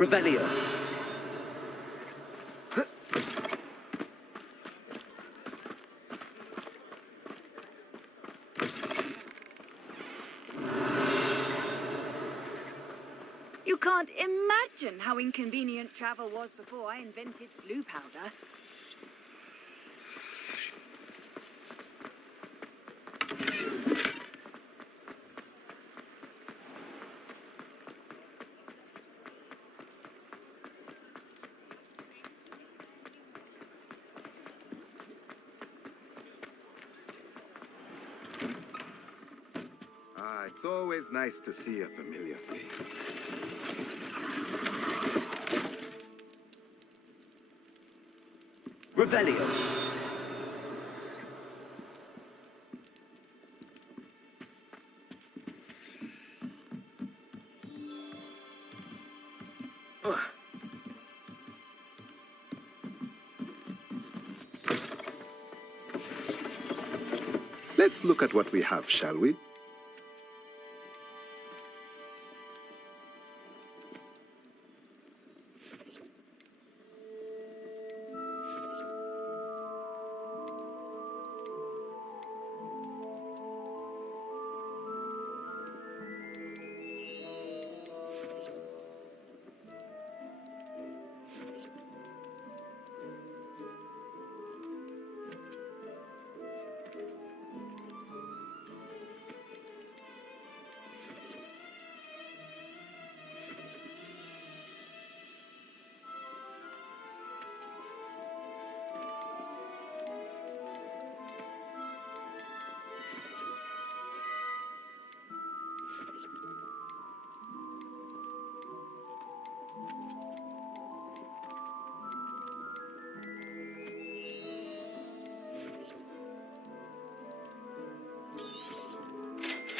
Revelio. You can't imagine how inconvenient travel was before I invented blue powder. It's always nice to see a familiar face. Revelio. Let's look at what we have, shall we?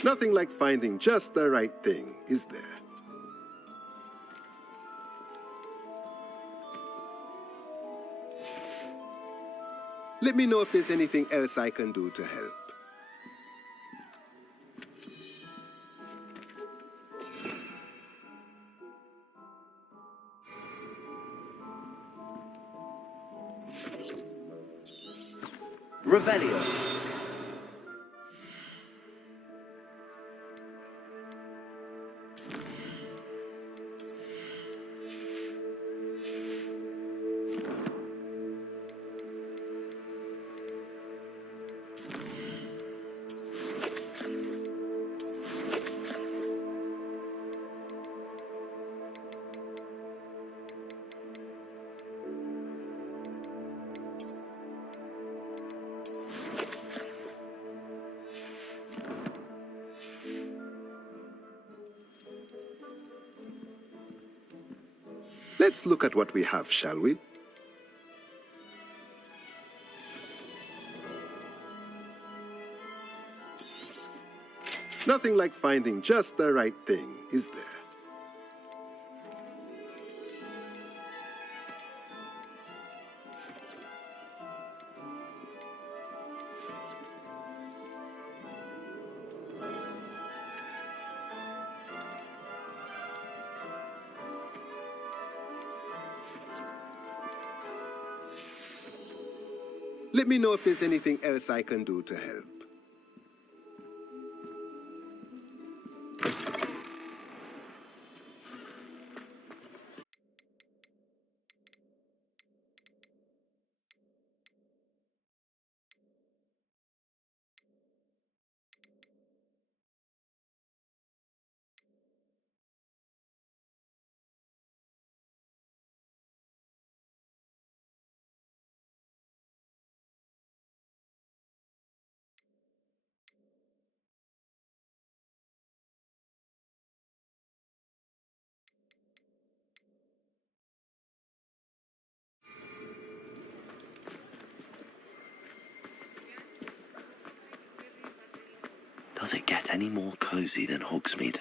Nothing like finding just the right thing, is there? Let me know if there's anything else I can do to help. Revelio. Let's look at what we have, shall we? Nothing like finding just the right thing, is there? Let me know if there's anything else I can do to help. Does it get any more cozy than Hogsmeade?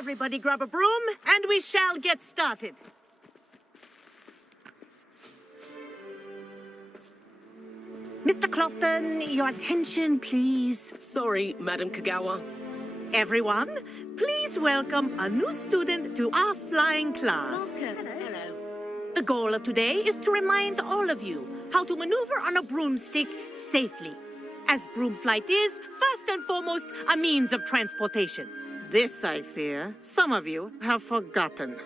Everybody grab a broom, and we shall get started. Mr. Clopton, your attention, please. Sorry, Madam Kagawa. Everyone, please welcome a new student to our flying class. Hello. The goal of today is to remind all of you how to maneuver on a broomstick safely, as broom flight is, first and foremost, a means of transportation. This, I fear, some of you have forgotten.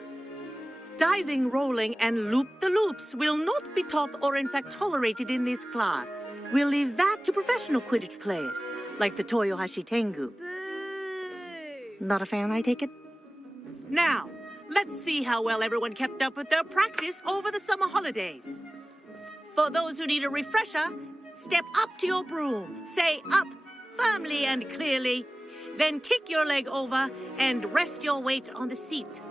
Diving, rolling, and loop-the-loops will not be taught or in fact tolerated in this class. We'll leave that to professional Quidditch players, like the Toyohashi Tengu. Not a fan, I take it? Now, let's see how well everyone kept up with their practice over the summer holidays. For those who need a refresher, step up to your broom, say up firmly and clearly, then kick your leg over and rest your weight on the seat.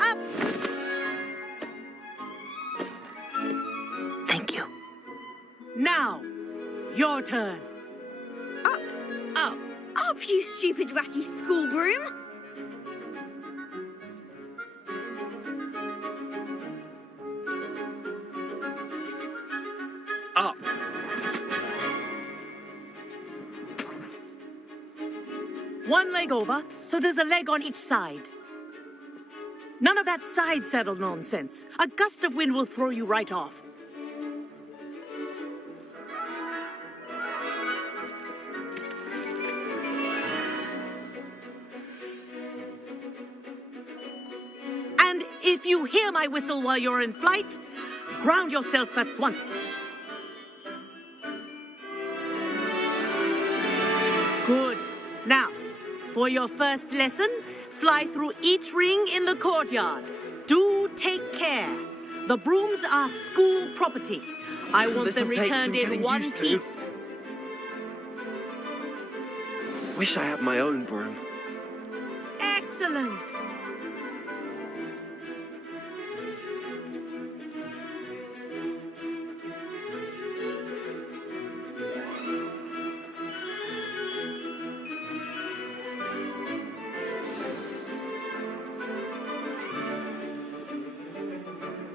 Up! Thank you. Now, your turn. Up, you stupid ratty school broom! Up. One leg over, so there's a leg on each side. None of that side saddle nonsense. A gust of wind will throw you right off. And if you hear my whistle while you're in flight, ground yourself at once. Good. Now, for your first lesson, fly through each ring in the courtyard. Do take care. The brooms are school property. I want This'll them take some returned in getting one used to. piece. Wish I had my own broom. Excellent.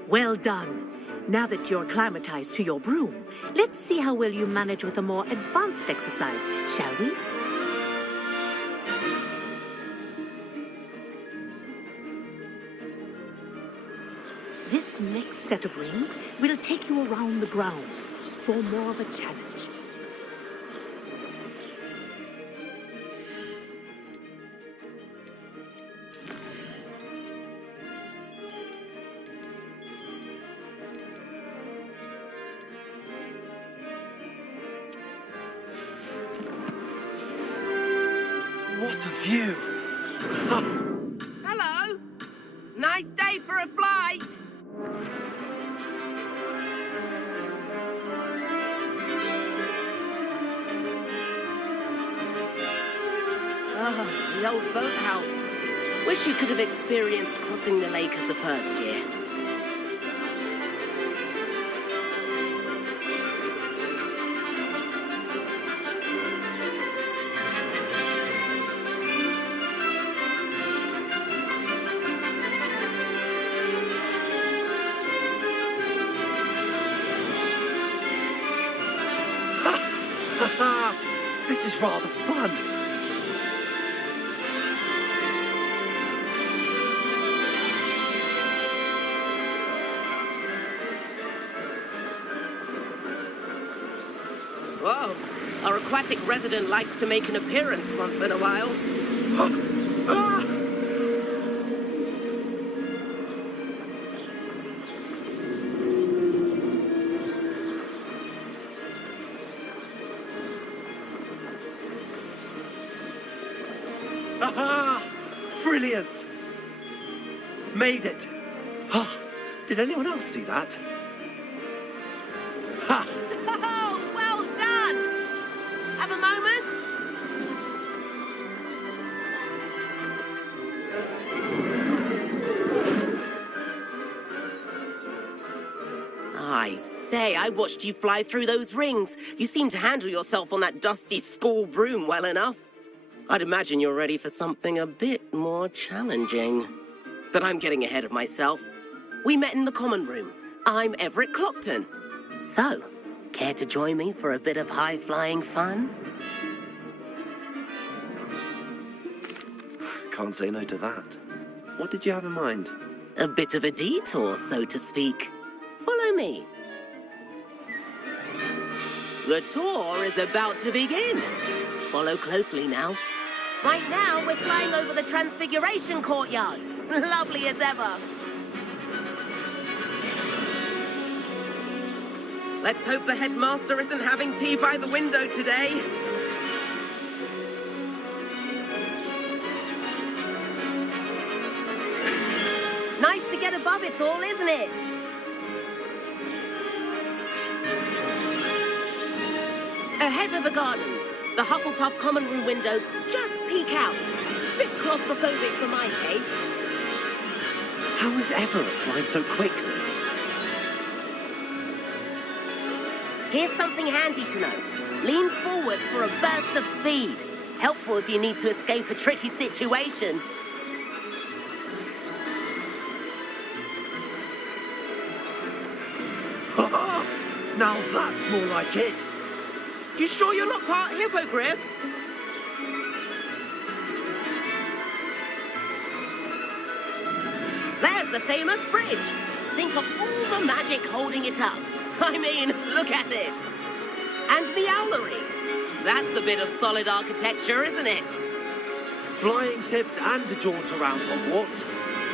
Well done. Now that you're acclimatized to your broom, let's see how well you manage with a more advanced exercise, shall we? This next set of rings will take you around the grounds for more of a challenge. What a view! Hello. Nice day for a flight. The old boathouse. Wish you could have experienced crossing the lake as a first year. This is rather fun. Whoa, our aquatic resident likes to make an appearance once in a while. Aha! Brilliant! Made it. Oh, did anyone else see that? Ha! Oh, well done! Have a moment? I say, I watched you fly through those rings. You seem to handle yourself on that dusty school broom well enough. I'd imagine you're ready for something a bit more challenging. But I'm getting ahead of myself. We met in the common room. I'm Everett Clopton. So, care to join me for a bit of high-flying fun? Can't say no to that. What did you have in mind? A bit of a detour, so to speak. Follow me. The tour is about to begin. Follow closely now. Right now, we're flying over the Transfiguration Courtyard. Lovely as ever. Let's hope the headmaster isn't having tea by the window today. Nice to get above it all, isn't it? Ahead of the gardens, the Hufflepuff common room windows just peek out. Bit claustrophobic for my taste. How is Everett flying so quickly? Here's something handy to know. Lean forward for a burst of speed. Helpful if you need to escape a tricky situation. Now that's more like it. You sure you're not part hippogriff? There's the famous bridge. Think of all the magic holding it up. I mean, look at it. And the owlery. That's a bit of solid architecture, isn't it? Flying tips and a jaunt around Hogwarts.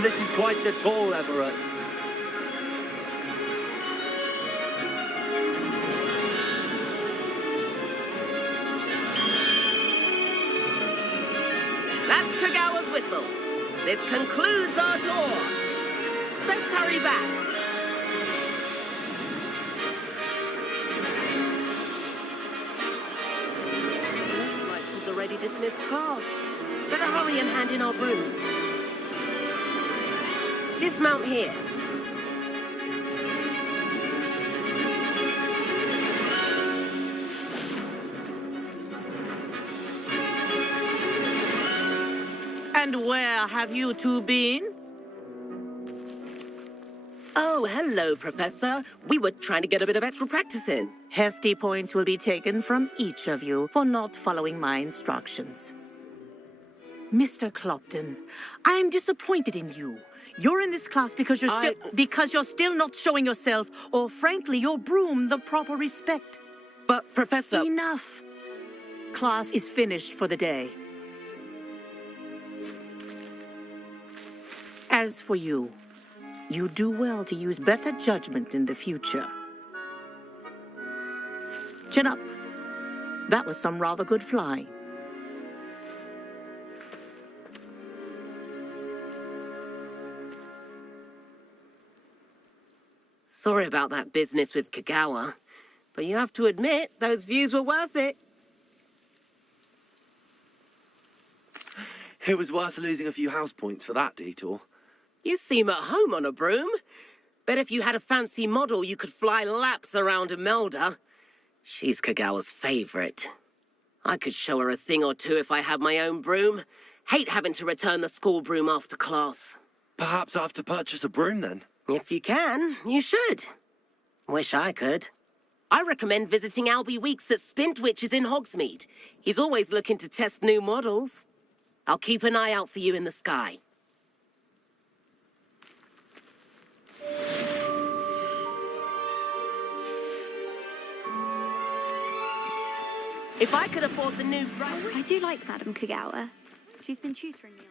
This is quite the tour, Everett. That's Kagawa's whistle. This concludes our tour. Let's hurry back. Looks like we've already dismissed cars. Better hurry and hand in our brooms. Dismount here. And where have you two been? Oh, hello, Professor. We were trying to get a bit of extra practice in. Hefty points will be taken from each of you for not following my instructions. Mr. Clopton, I am disappointed in you. You're in this class because you're still not showing yourself, or frankly, your broom the proper respect. But, Professor... Enough. Class is finished for the day. As for you, you do well to use better judgment in the future. Chin up. That was some rather good flying. Sorry about that business with Kagawa, but you have to admit, those views were worth it. It was worth losing a few house points for that detour. You seem at home on a broom. Bet if you had a fancy model, you could fly laps around Imelda. She's Kagawa's favorite. I could show her a thing or two if I had my own broom. Hate having to return the school broom after class. Perhaps I have to purchase a broom then. If you can, you should. Wish I could. I recommend visiting Albie Weeks at Spintwitches in Hogsmeade. He's always looking to test new models. I'll keep an eye out for you in the sky. If I could afford the new... I do like Madame Kagawa. She's been tutoring me.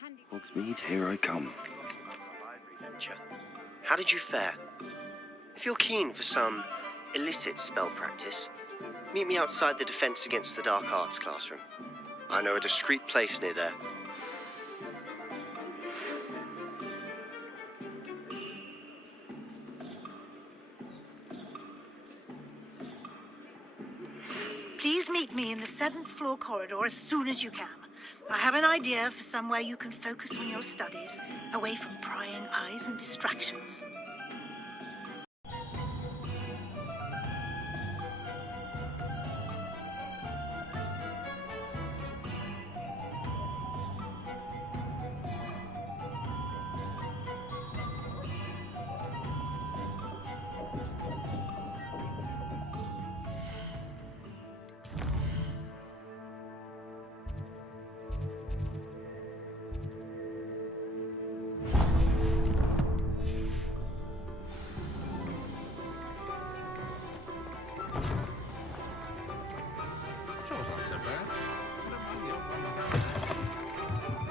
Handy. Hogsmeade, here I come. How did you fare? If you're keen for some illicit spell practice, meet me outside the Defense Against the Dark Arts classroom. I know a discreet place near there. Please meet me in the 7th floor corridor as soon as you can. I have an idea for somewhere you can focus on your studies, away from prying eyes and distractions.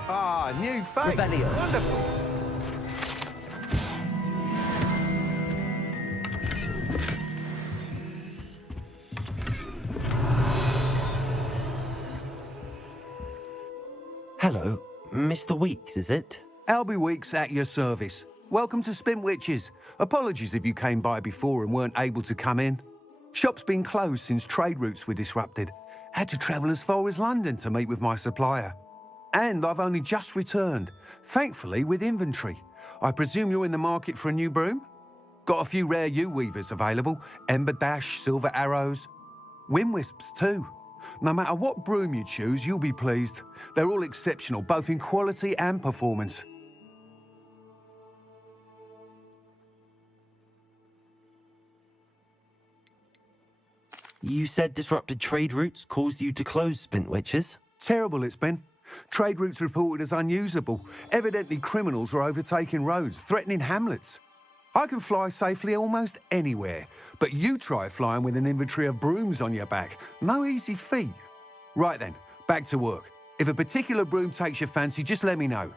Ah, new face. Revelio. Wonderful. Hello, Mr. Weeks, is it? Albie Weeks at your service. Welcome to Spintwitches. Apologies if you came by before and weren't able to come in. Shop's been closed since trade routes were disrupted. Had to travel as far as London to meet with my supplier. And I've only just returned, thankfully with inventory. I presume you're in the market for a new broom? Got a few rare yew-weavers available, Ember Dash, Silver Arrows. Wind Wisps too. No matter what broom you choose, you'll be pleased. They're all exceptional, both in quality and performance. You said disrupted trade routes caused you to close Spintwitches? Terrible it's been. Trade routes reported as unusable. Evidently criminals are overtaking roads, threatening hamlets. I can fly safely almost anywhere, but you try flying with an inventory of brooms on your back. No easy feat. Right then, back to work. If a particular broom takes your fancy, just let me know.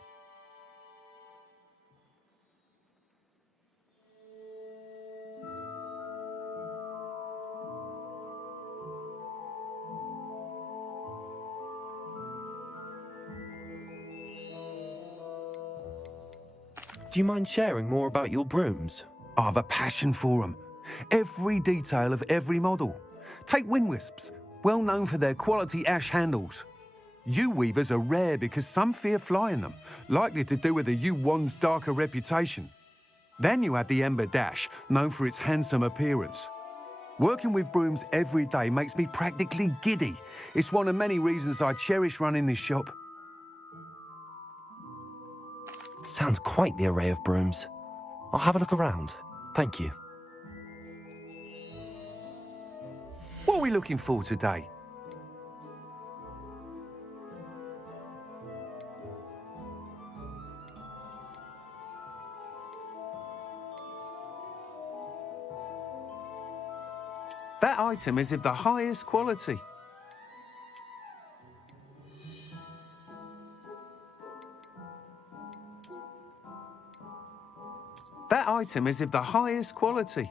Do you mind sharing more about your brooms? I have a passion for them. Every detail of every model. Take Wind Wisps, well known for their quality ash handles. Yew weavers are rare because some fear flying them, likely to do with the yew wand's darker reputation. Then you have the Ember Dash, known for its handsome appearance. Working with brooms every day makes me practically giddy. It's one of many reasons I cherish running this shop. Sounds quite the array of brooms. I'll have a look around. Thank you. What are we looking for today? That item is of the highest quality. That item is of the highest quality.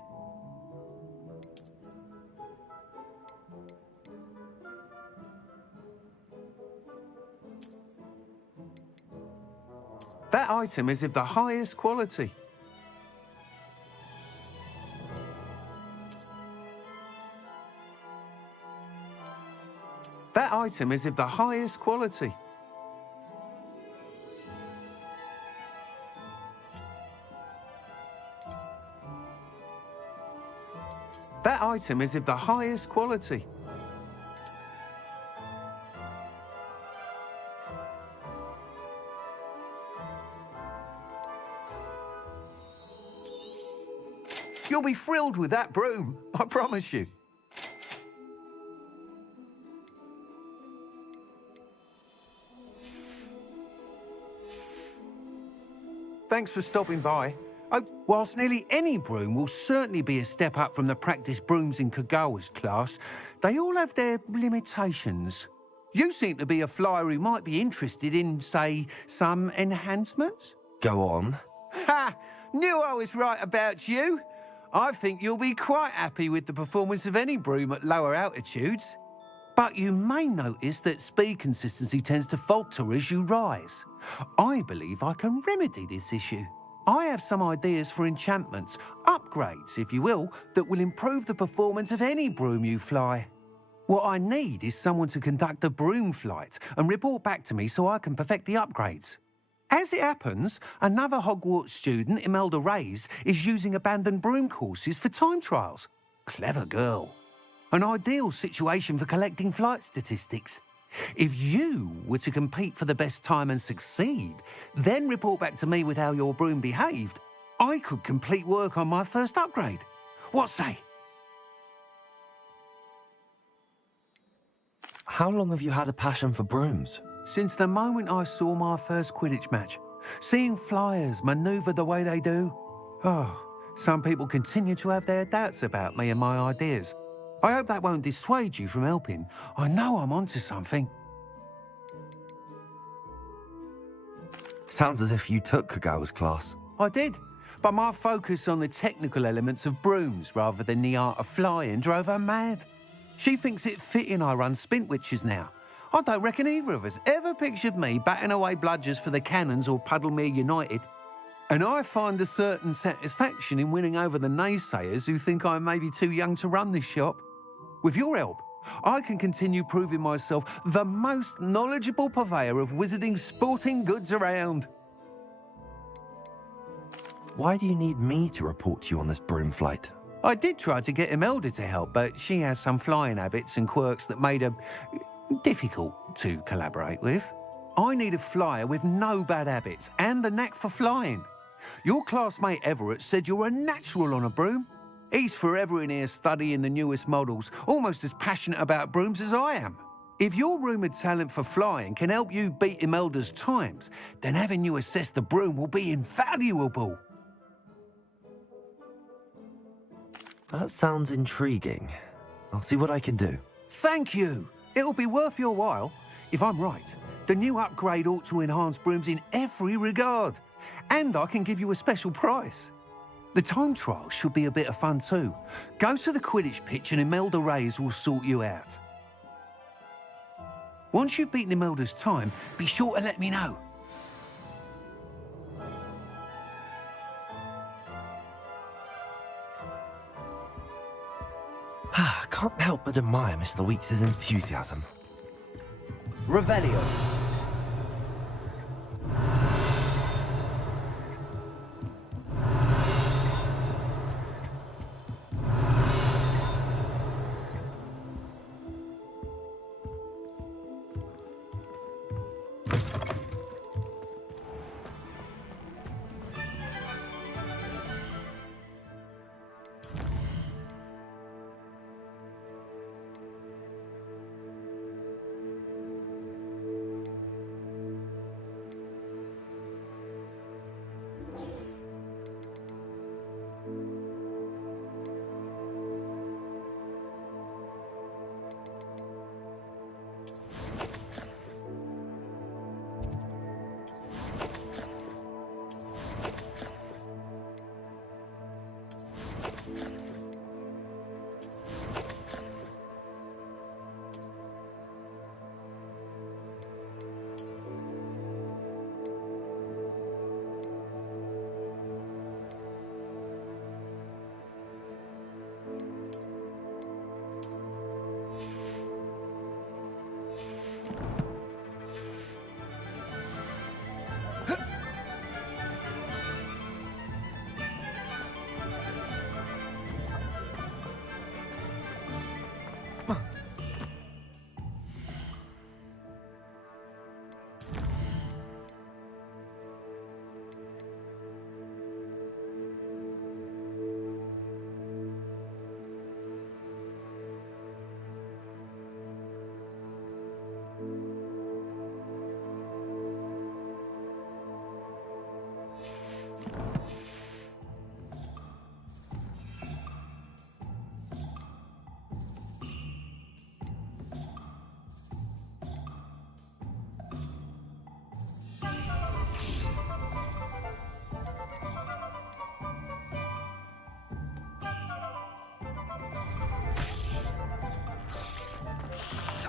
That item is of the highest quality. That item is of the highest quality. That item is of the highest quality. You'll be thrilled with that broom, I promise you. Thanks for stopping by. Whilst nearly any broom will certainly be a step up from the practice brooms in Kagawa's class, they all have their limitations. You seem to be a flyer who might be interested in, say, some enhancements? Go on. Ha! Knew I was right about you. I think you'll be quite happy with the performance of any broom at lower altitudes. But you may notice that speed consistency tends to falter as you rise. I believe I can remedy this issue. I have some ideas for enchantments, upgrades, if you will, that will improve the performance of any broom you fly. What I need is someone to conduct a broom flight and report back to me so I can perfect the upgrades. As it happens, another Hogwarts student, Imelda Reyes, is using abandoned broom courses for time trials. Clever girl. An ideal situation for collecting flight statistics. If you were to compete for the best time and succeed, then report back to me with how your broom behaved, I could complete work on my first upgrade. What say? How long have you had a passion for brooms? Since the moment I saw my first Quidditch match. Seeing flyers manoeuvre the way they do. Oh, some people continue to have their doubts about me and my ideas. I hope that won't dissuade you from helping. I know I'm onto something. Sounds as if you took Kagawa's class. I did, but my focus on the technical elements of brooms rather than the art of flying drove her mad. She thinks it fitting I run Spintwitches now. I don't reckon either of us ever pictured me batting away bludgers for the Cannons or Puddlemere United. And I find a certain satisfaction in winning over the naysayers who think I may be too young to run this shop. With your help, I can continue proving myself the most knowledgeable purveyor of wizarding sporting goods around. Why do you need me to report to you on this broom flight? I did try to get Imelda to help, but she has some flying habits and quirks that made her difficult to collaborate with. I need a flyer with no bad habits and a knack for flying. Your classmate Everett said you're a natural on a broom. He's forever in here studying the newest models, almost as passionate about brooms as I am. If your rumoured talent for flying can help you beat Imelda's times, then having you assess the broom will be invaluable. That sounds intriguing. I'll see what I can do. Thank you. It'll be worth your while. If I'm right, the new upgrade ought to enhance brooms in every regard. And I can give you a special price. The time trial should be a bit of fun too. Go to the Quidditch pitch and Imelda Reyes will sort you out. Once you've beaten Imelda's time, be sure to let me know. I can't help but admire Mr. Weeks' enthusiasm. Revelio.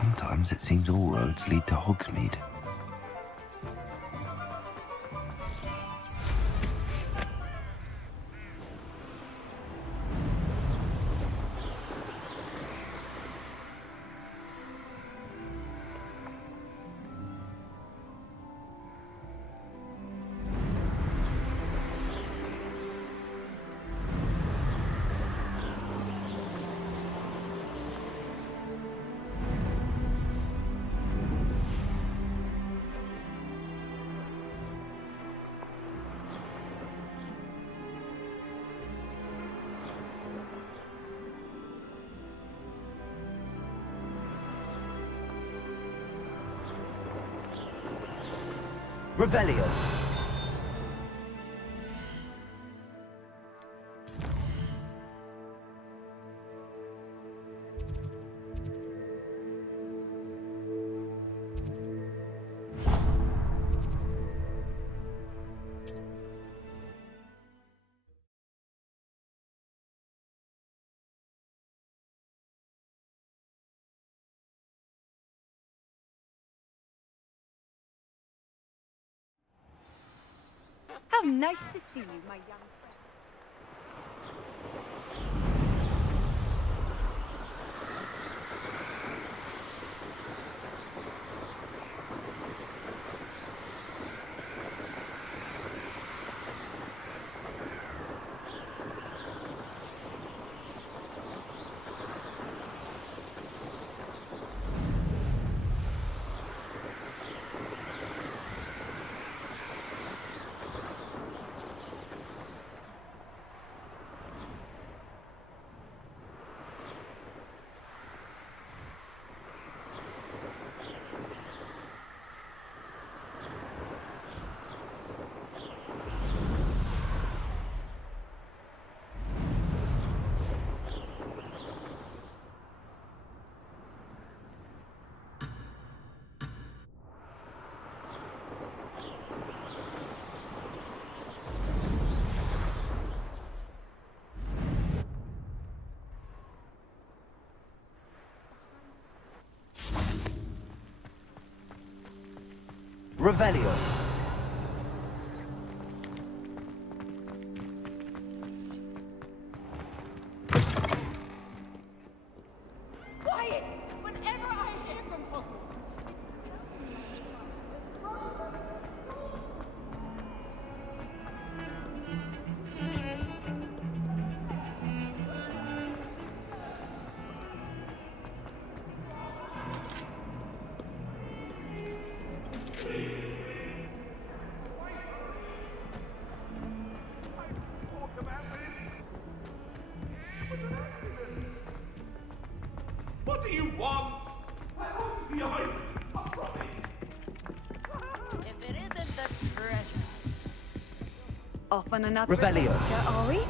Sometimes it seems all roads lead to Hogsmeade. Revelio. How nice to see you, my young friend. Revelio. Quiet! Whenever I hear from Hogwarts, What do you want? I hope behind me. I promise. If it isn't the treasure. off on another Revelio. adventure, are we?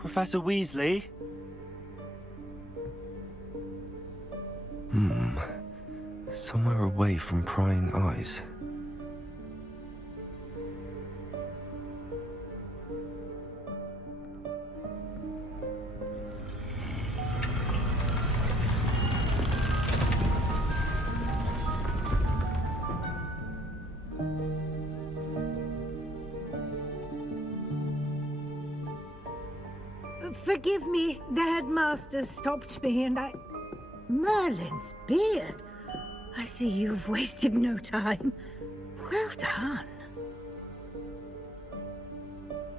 Professor Weasley? Somewhere away from prying eyes. Forgive me, the headmaster stopped me and I... Merlin's beard. I see you've wasted no time. Well done.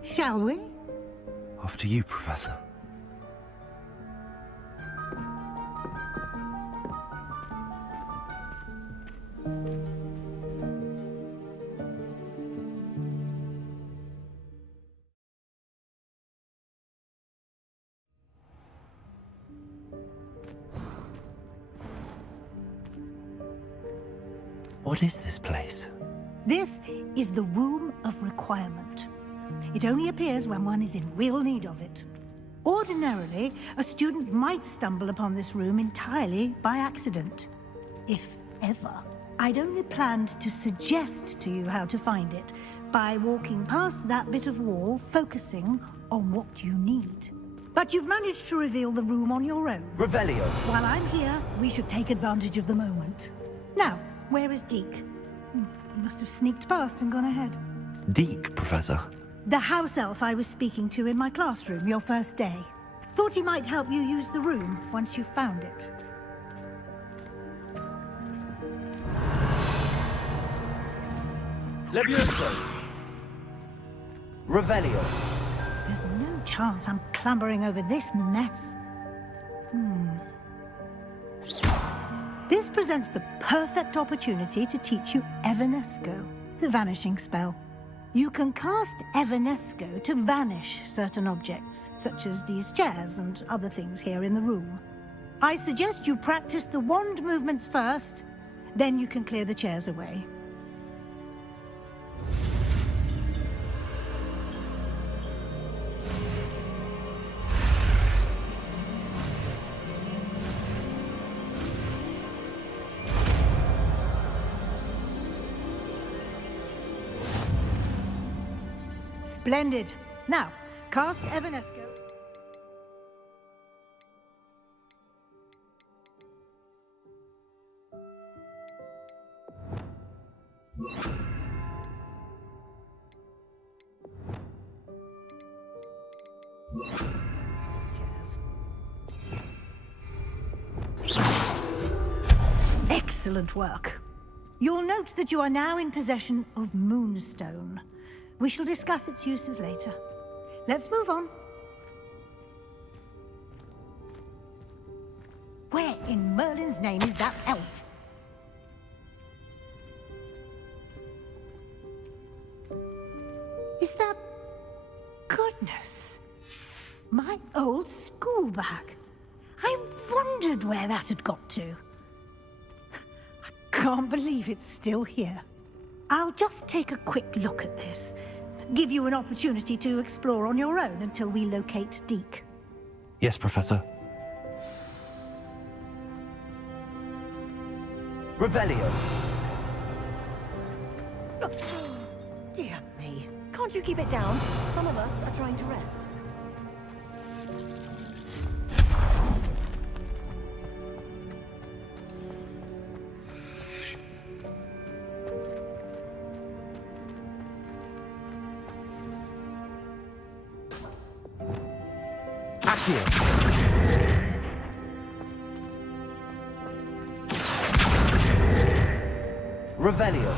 Shall we? After you, Professor. What is this place? This is the Room of Requirement. It only appears when one is in real need of it. Ordinarily, a student might stumble upon this room entirely by accident. If ever. I'd only planned to suggest to you how to find it by walking past that bit of wall, focusing on what you need. But you've managed to reveal the room on your own. Revelio. While I'm here, we should take advantage of the moment. Now, where is Deke? He must have sneaked past and gone ahead. Deke, Professor. The house elf I was speaking to in my classroom your first day. Thought he might help you use the room once you found it. Levioso. Revelio. There's no chance I'm clambering over this mess. This presents the perfect opportunity to teach you Evanesco, the vanishing spell. You can cast Evanesco to vanish certain objects, such as these chairs and other things here in the room. I suggest you practice the wand movements first, then you can clear the chairs away. Splendid. Now, cast Evanesco. Excellent work. You'll note that you are now in possession of Moonstone. We shall discuss its uses later. Let's move on. Where in Merlin's name is that elf? Is that... Goodness. My old school bag. I wondered where that had got to. I can't believe it's still here. I'll just take a quick look at this. Give you an opportunity to explore on your own until we locate Deke. Yes, Professor. Revelio. Dear me. Can't you keep it down? Some of us are trying to rest. Revelio.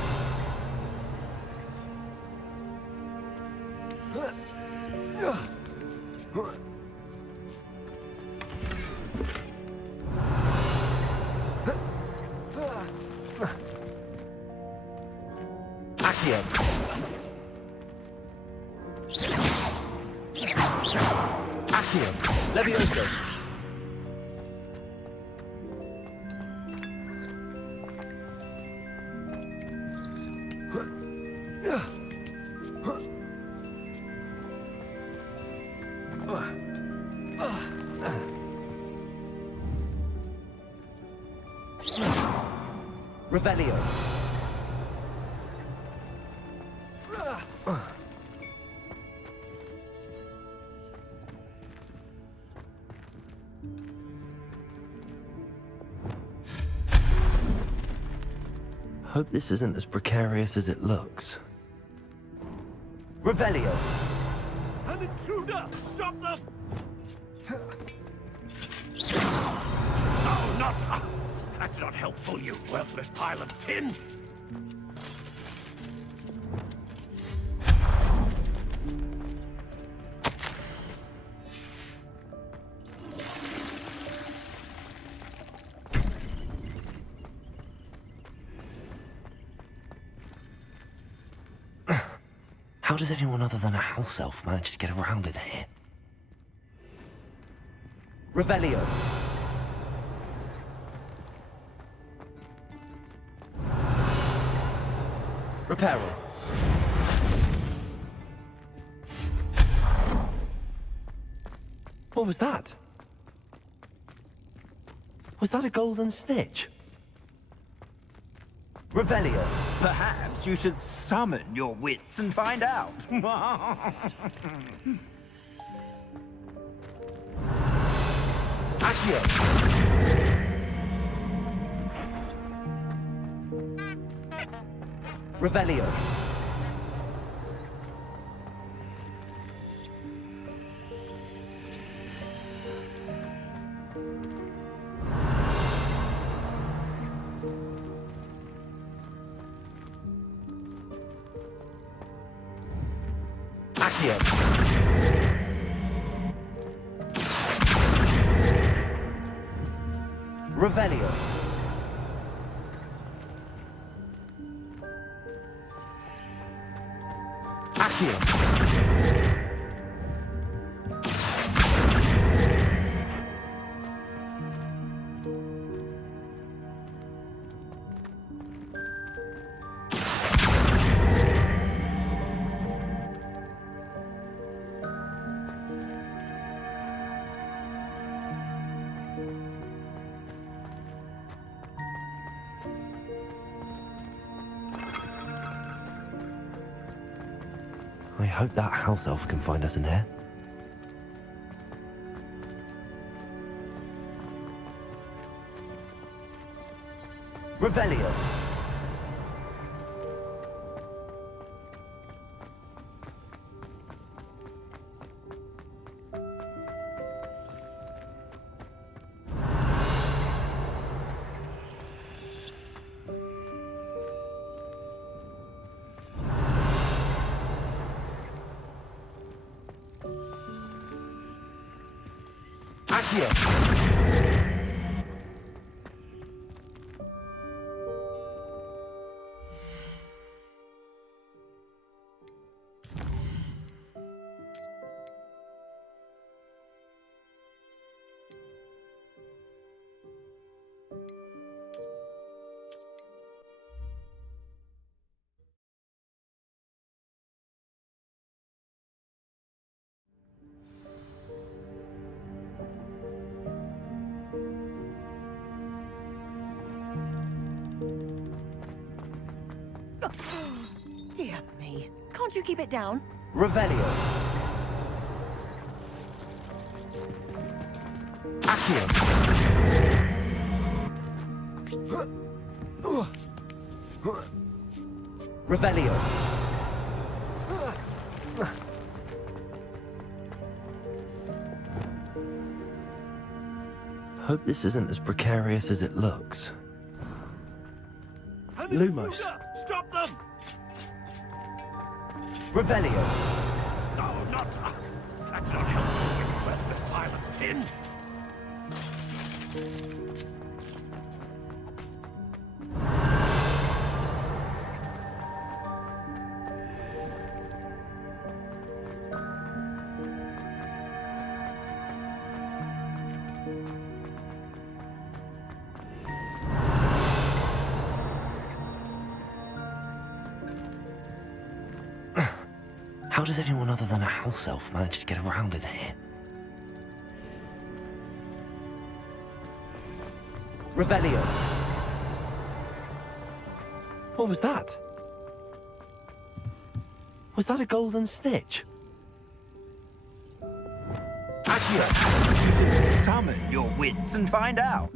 Accio. Accio. Levioso. Revelio. Hope this isn't as precarious as it looks. Revelio. An intruder! Stop them! No, not... That's not helpful, you worthless pile of tin! How does anyone other than a house elf manage to get around in here? Revelio. Reparo. What was that? Was that a golden snitch? Revelio. Perhaps you should summon your wits and find out. Accio. Revelio. Accio. Revelio. Accio. I hope that house elf can find us in here. Revelio. Accio. Dear me. Can't you keep it down? Revelio. Accio. Revelio. Hope this isn't as precarious as it looks. Lumos. Stop them! Revelio. No, not... That's not helpful, you worthless pile of tin. How does anyone other than a house elf manage to get around in here? Revelio. What was that? Was that a golden snitch? Accio. You should summon your wits and find out.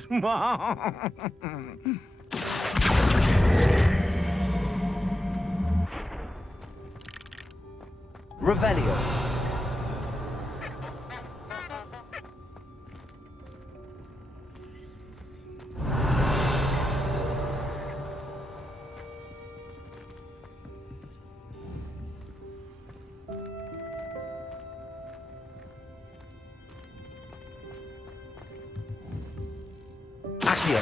Revelio. Accio.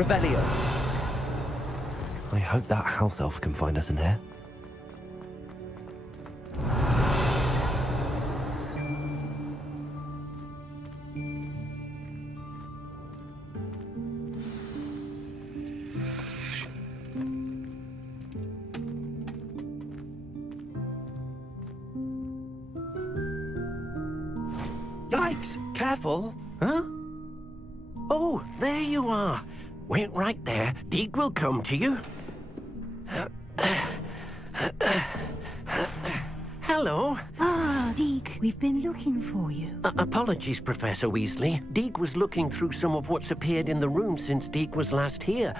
Revelio. I hope that house elf can find us in here. Yikes! Careful! Huh? Oh, there you are. Wait right there. Deke will come to you. Hello. Ah, Deke, we've been looking for you. Apologies, Professor Weasley. Deke was looking through some of what's appeared in the room since Deke was last here.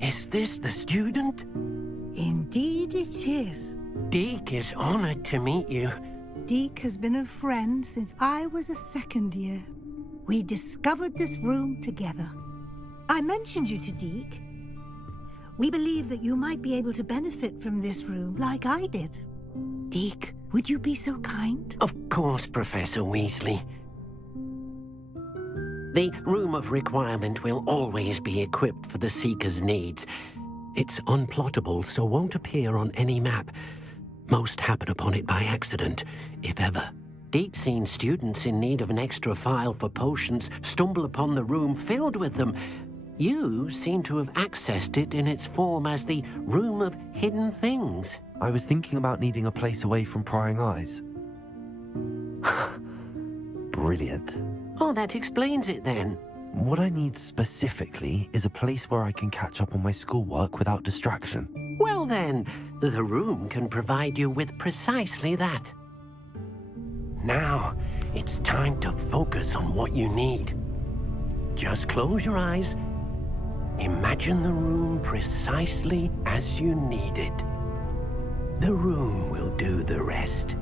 Is this the student? Indeed it is. Deke is honored to meet you. Deke has been a friend since I was a second year. We discovered this room together. I mentioned you to Deke. We believe that you might be able to benefit from this room like I did. Deke, would you be so kind? Of course, Professor Weasley. The Room of Requirement will always be equipped for the Seeker's needs. It's unplottable, so won't appear on any map. Most happen upon it by accident, if ever. Deke's seen students in need of an extra file for potions stumble upon the room filled with them. You seem to have accessed it in its form as the Room of Hidden Things. I was thinking about needing a place away from prying eyes. Brilliant. Oh, that explains it then. What I need specifically is a place where I can catch up on my schoolwork without distraction. Well then, the room can provide you with precisely that. Now, it's time to focus on what you need. Just close your eyes. Imagine the room precisely as you need it. The room will do the rest.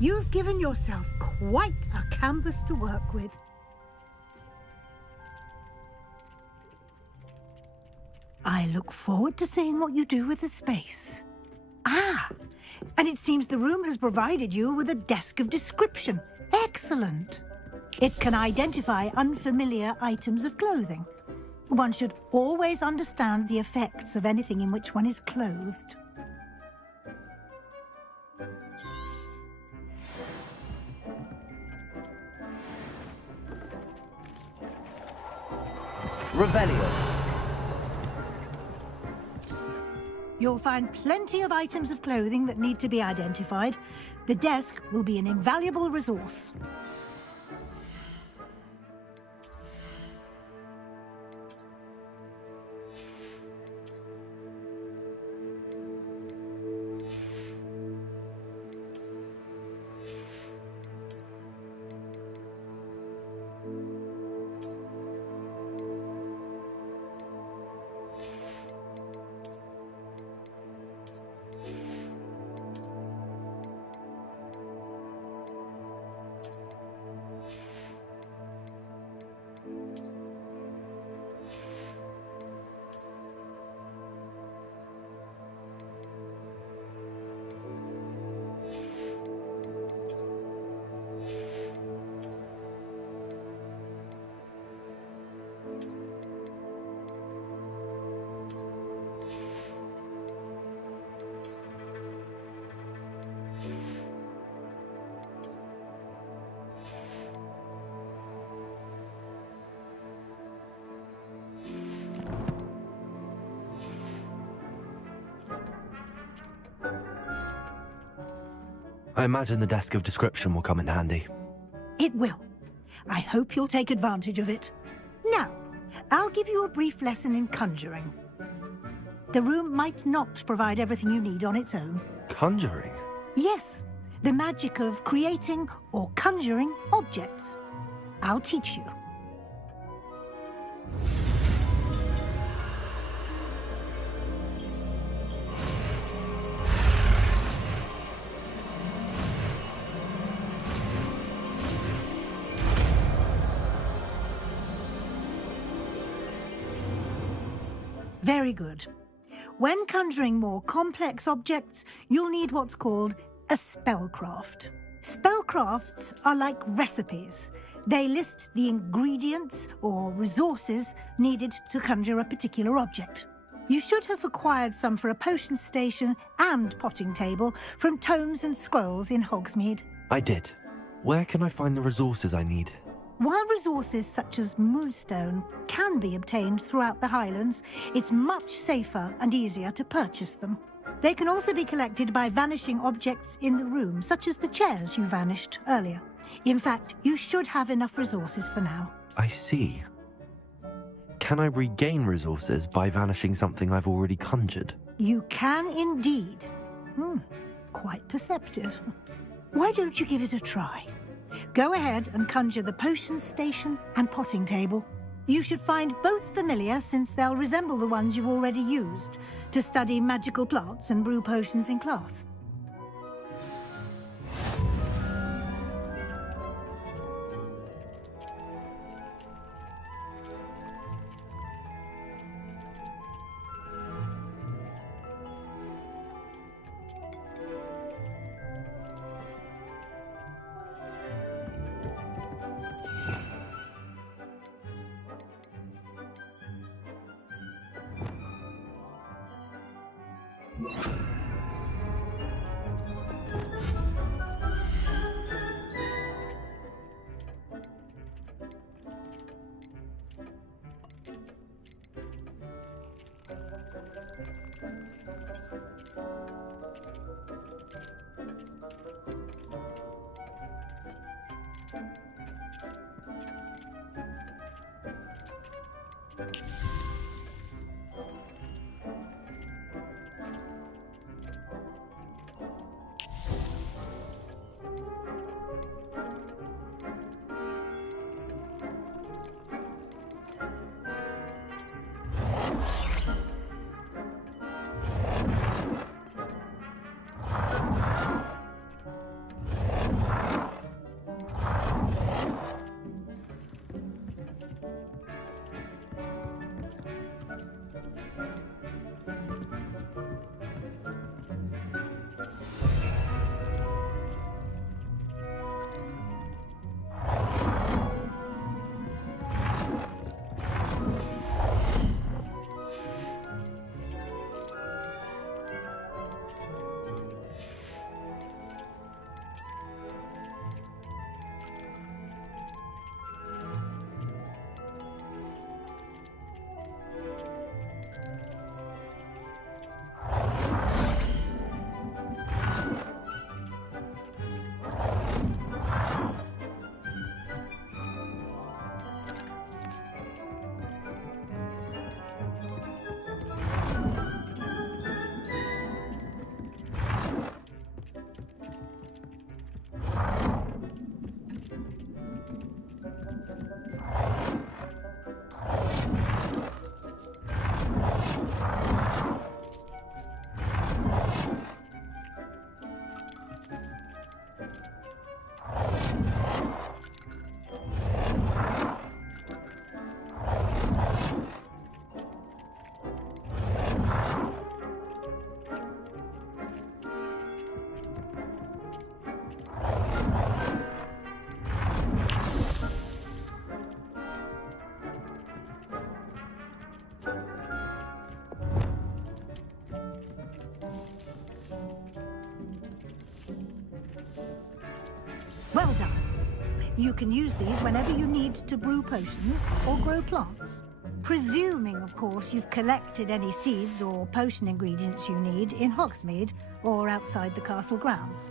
You've given yourself quite a canvas to work with. I look forward to seeing what you do with the space. Ah, and it seems the room has provided you with a desk of description. Excellent. It can identify unfamiliar items of clothing. One should always understand the effects of anything in which one is clothed. Revelio. You'll find plenty of items of clothing that need to be identified. The desk will be an invaluable resource. I imagine the desk of description will come in handy. It will. I hope you'll take advantage of it. Now, I'll give you a brief lesson in conjuring. The room might not provide everything you need on its own. Conjuring? Yes, the magic of creating or conjuring objects. I'll teach you. Very good. When conjuring more complex objects, you'll need what's called a spellcraft. Spellcrafts are like recipes. They list the ingredients or resources needed to conjure a particular object. You should have acquired some for a potion station and potting table from tomes and scrolls in Hogsmeade. I did. Where can I find the resources I need? While resources such as moonstone can be obtained throughout the Highlands, it's much safer and easier to purchase them. They can also be collected by vanishing objects in the room, such as the chairs you vanished earlier. In fact, you should have enough resources for now. I see. Can I regain resources by vanishing something I've already conjured? You can indeed. Quite perceptive. Why don't you give it a try? Go ahead and conjure the potion station and potting table. You should find both familiar, since they'll resemble the ones you've already used to study magical plants and brew potions in class. Well done. You can use these whenever you need to brew potions or grow plants. Presuming, of course, you've collected any seeds or potion ingredients you need in Hogsmeade or outside the castle grounds.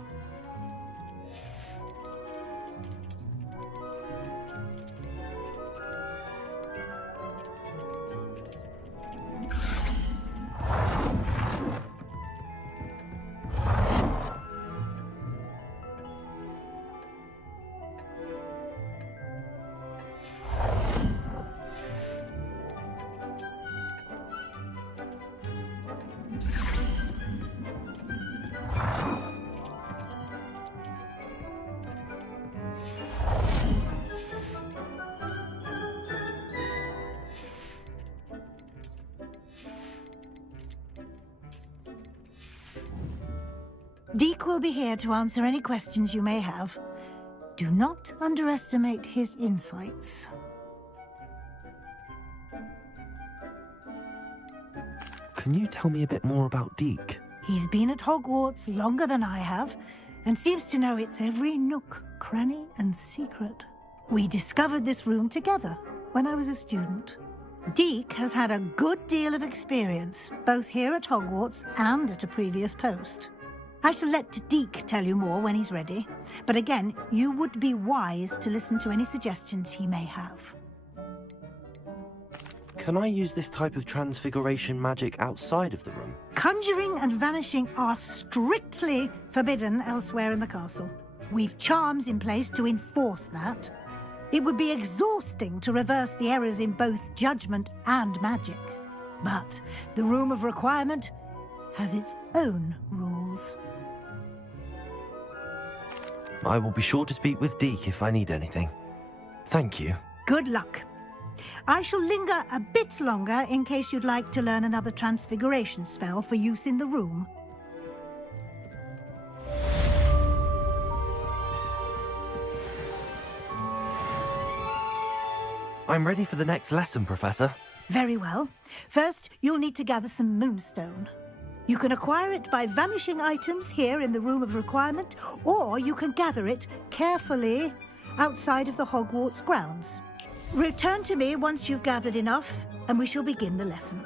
Deke will be here to answer any questions you may have. Do not underestimate his insights. Can you tell me a bit more about Deke? He's been at Hogwarts longer than I have, and seems to know its every nook, cranny, and secret. We discovered this room together when I was a student. Deke has had a good deal of experience, both here at Hogwarts and at a previous post. I shall let Deke tell you more when he's ready, but again, you would be wise to listen to any suggestions he may have. Can I use this type of transfiguration magic outside of the room? Conjuring and vanishing are strictly forbidden elsewhere in the castle. We've charms in place to enforce that. It would be exhausting to reverse the errors in both judgment and magic. But the Room of Requirement has its own rules. I will be sure to speak with Deke if I need anything. Thank you. Good luck. I shall linger a bit longer in case you'd like to learn another transfiguration spell for use in the room. I'm ready for the next lesson, Professor. Very well. First, you'll need to gather some moonstone. You can acquire it by vanishing items here in the Room of Requirement, or you can gather it carefully outside of the Hogwarts grounds. Return to me once you've gathered enough, and we shall begin the lesson.